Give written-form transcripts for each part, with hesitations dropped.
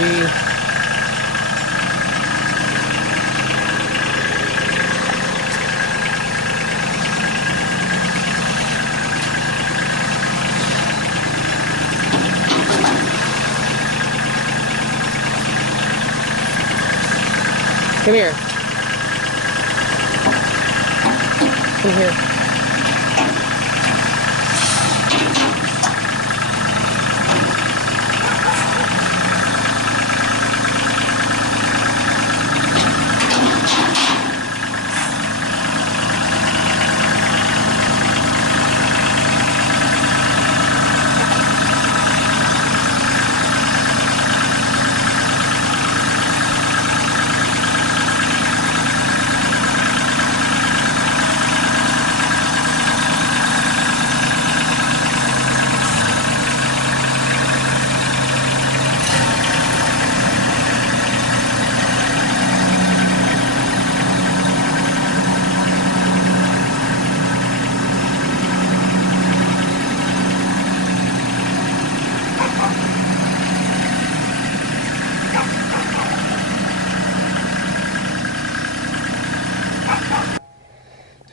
see. Come here. Come here.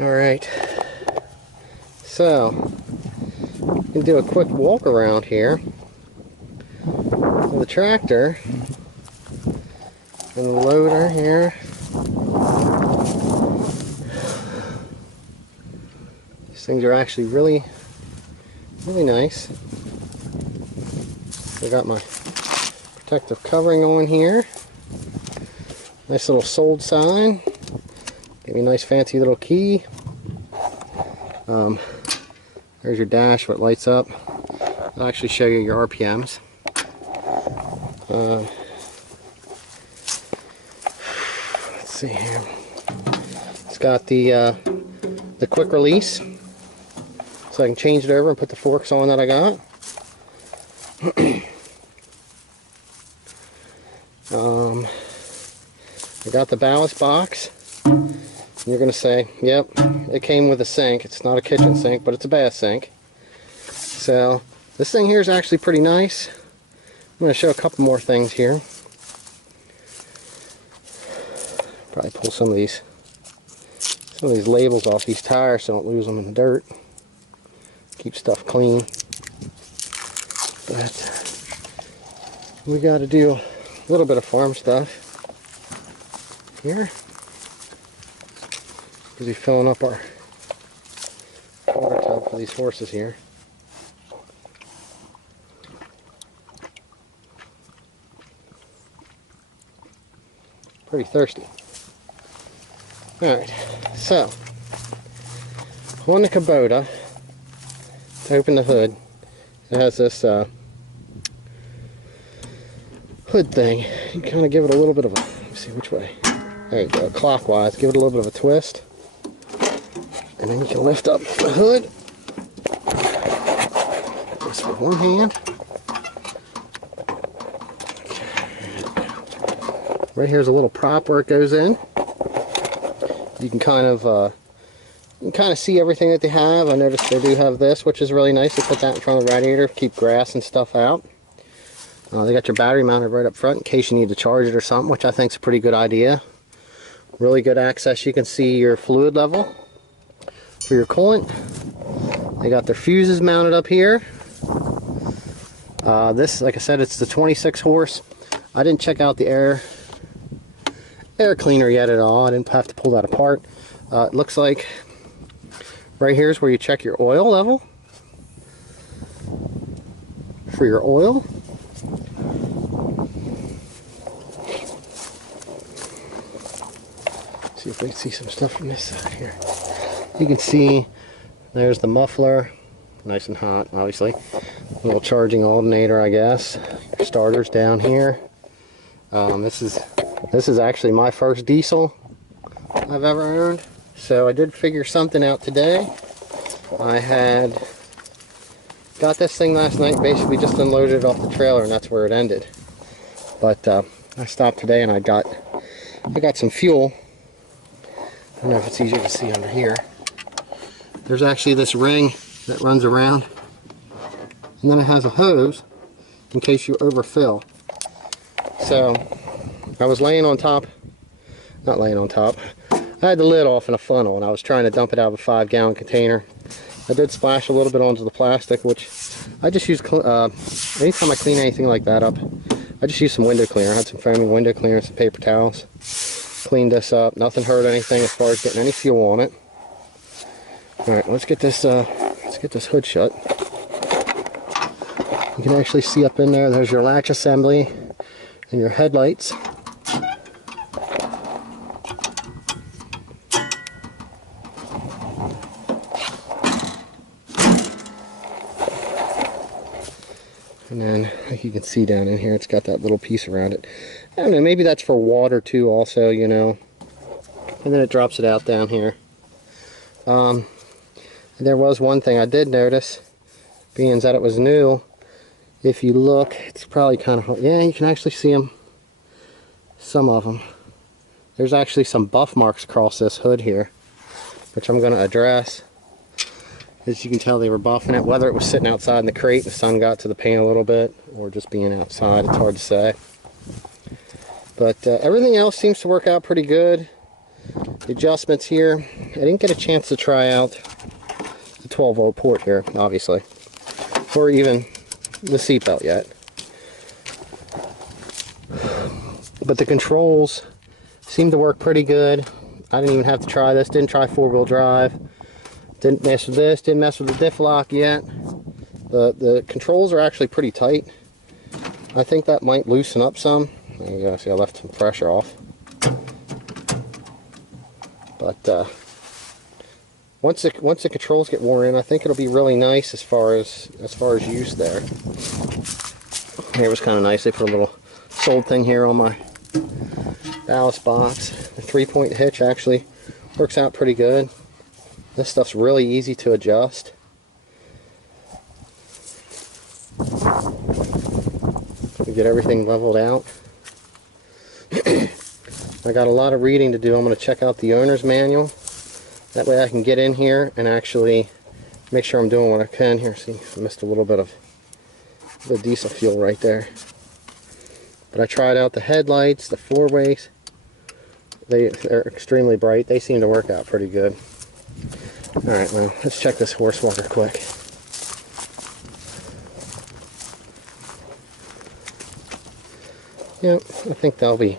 Alright, so we can do a quick walk around here with the tractor and the loader here. These things are actually really nice. I got my protective covering on here. Nice little sold sign. Give me a nice fancy little key. There's your dash, what lights up. I'll actually show you your RPMs. Let's see here. It's got the quick release, so I can change it over and put the forks on that I got. I got the ballast box. You're going to say, yep, it came with a sink. It's not a kitchen sink, but it's a bath sink. So this thing here is actually pretty nice. I'm going to show a couple more things here. Probably pull some of these labels off these tires so I don't lose them in the dirt. Keep stuff clean. But we got to do a little bit of farm stuff here. Busy filling up our water tub for these horses here. Pretty thirsty. Alright, so on the Kubota, to open the hood, it has this hood thing. You kind of give it a little bit of a, let me see which way. There you go, clockwise. Give it a little bit of a twist. And then you can lift up the hood. This with one hand. Right here's a little prop where it goes in. You can kind of see everything that they have. I noticed they do have this, which is really nice. They put that in front of the radiator to keep grass and stuff out. They got your battery mounted right up front in case you need to charge it or something, which I think is a pretty good idea. Really good access. You can see your fluid level for your coolant. They got their fuses mounted up here. This, like I said, it's the 26 horse. I didn't check out the air cleaner yet at all. I didn't have to pull that apart. It looks like right here is where you check your oil level for your oil. See if we can see some stuff from this side here. You can see there's the muffler, nice and hot, obviously. A little charging alternator, I guess. Your starters down here. This is actually my first diesel I've ever owned, so I did figure something out today. I had got this thing last night, basically just unloaded it off the trailer, and that's where it ended. But I stopped today and I got some fuel. I don't know if it's easier to see under here. There's actually this ring that runs around, and then it has a hose in case you overfill. So I was laying on top, not laying on top, I had the lid off in a funnel and I was trying to dump it out of a 5-gallon container. I did splash a little bit onto the plastic, which I just use, anytime I clean anything like that up, I just use some window cleaner. I had some foaming window cleaner and some paper towels. Cleaned this up, nothing hurt anything as far as getting any fuel on it. Alright, let's get this hood shut. You can actually see up in there, there's your latch assembly and your headlights. And then, like you can see down in here, it's got that little piece around it. I don't know, maybe that's for water too also, you know. And then it drops it out down here. There was one thing I did notice, being that it was new. If you look, it's probably kind of, yeah, you can actually see them. Some of them. There's actually some buff marks across this hood here, which I'm going to address. As you can tell, they were buffing it, whether it was sitting outside in the crate and the sun got to the paint a little bit, or just being outside, it's hard to say. But everything else seems to work out pretty good. The adjustments here, I didn't get a chance to try out the 12-volt port here, obviously, or even the seatbelt yet. But the controls seem to work pretty good. I didn't even have to try this, didn't try 4-wheel drive. Didn't mess with this, didn't mess with the diff lock yet. The controls are actually pretty tight. I think that might loosen up some. There you go, see I left some pressure off. But once the controls get worn in, I think it'll be really nice as far as use there. Here was kind of nice. They put a little sold thing here on my ballast box. The 3-point hitch actually works out pretty good. This stuff's really easy to adjust. We get everything leveled out. I got a lot of reading to do. I'm going to check out the owner's manual. That way I can get in here and actually make sure I'm doing what I can here. See, I missed a little bit of the diesel fuel right there. But I tried out the headlights, the 4-ways. They're extremely bright. They seem to work out pretty good. Alright, well, let's check this horse walker quick. Yep, I think they'll be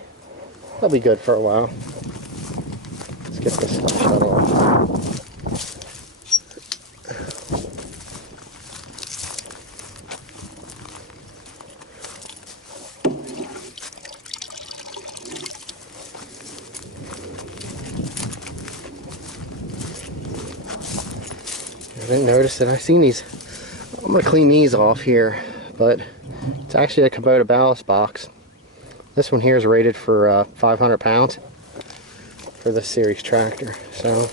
good for a while. Let's get this stuff shut off. I didn't notice it. I've seen these. I'm going to clean these off here, but it's actually a Kubota ballast box. This one here is rated for 500 pounds for this series tractor. So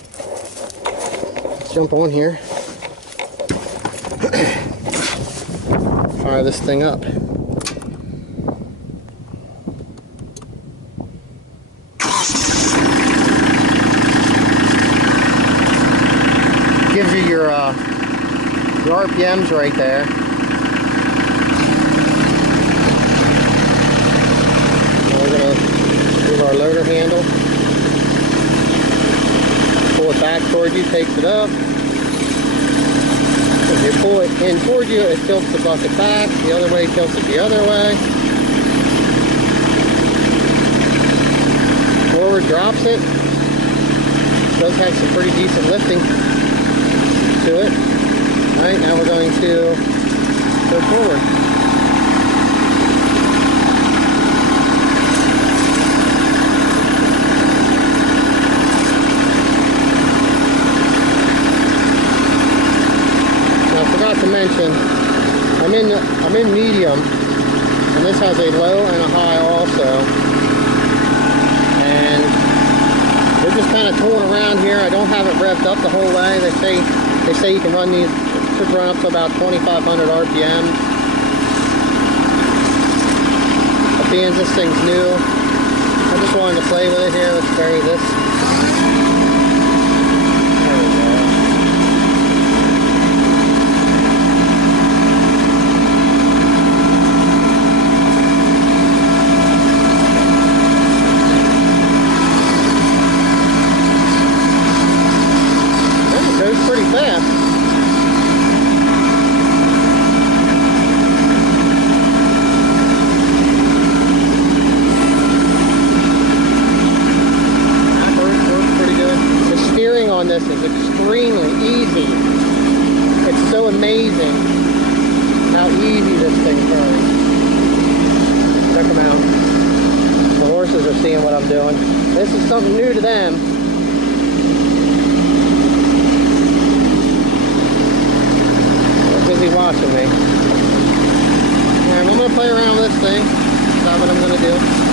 let's jump on here, fire this thing up. Gives you your RPMs right there. We're going to move our loader handle. Pull it back toward you, takes it up. If you pull it in toward you, it tilts the bucket back. The other way, tilts it the other way. Forward drops it. Does have some pretty decent lifting to it. Alright, now we're going to go forward. Now I forgot to mention, I'm in medium, and this has a low and a high also. And we're just kind of tooling around here. I don't have it revved up the whole way. They say you can run these, should run up to about 2,500 RPM. But being this thing's new, I just wanted to play with it here. Let's bury this. There we go. amazing how easy this thing turns. Check them out. The horses are seeing what I'm doing. This is something new to them. They're busy watching me. And I'm going to play around with this thing. That's what I'm going to do.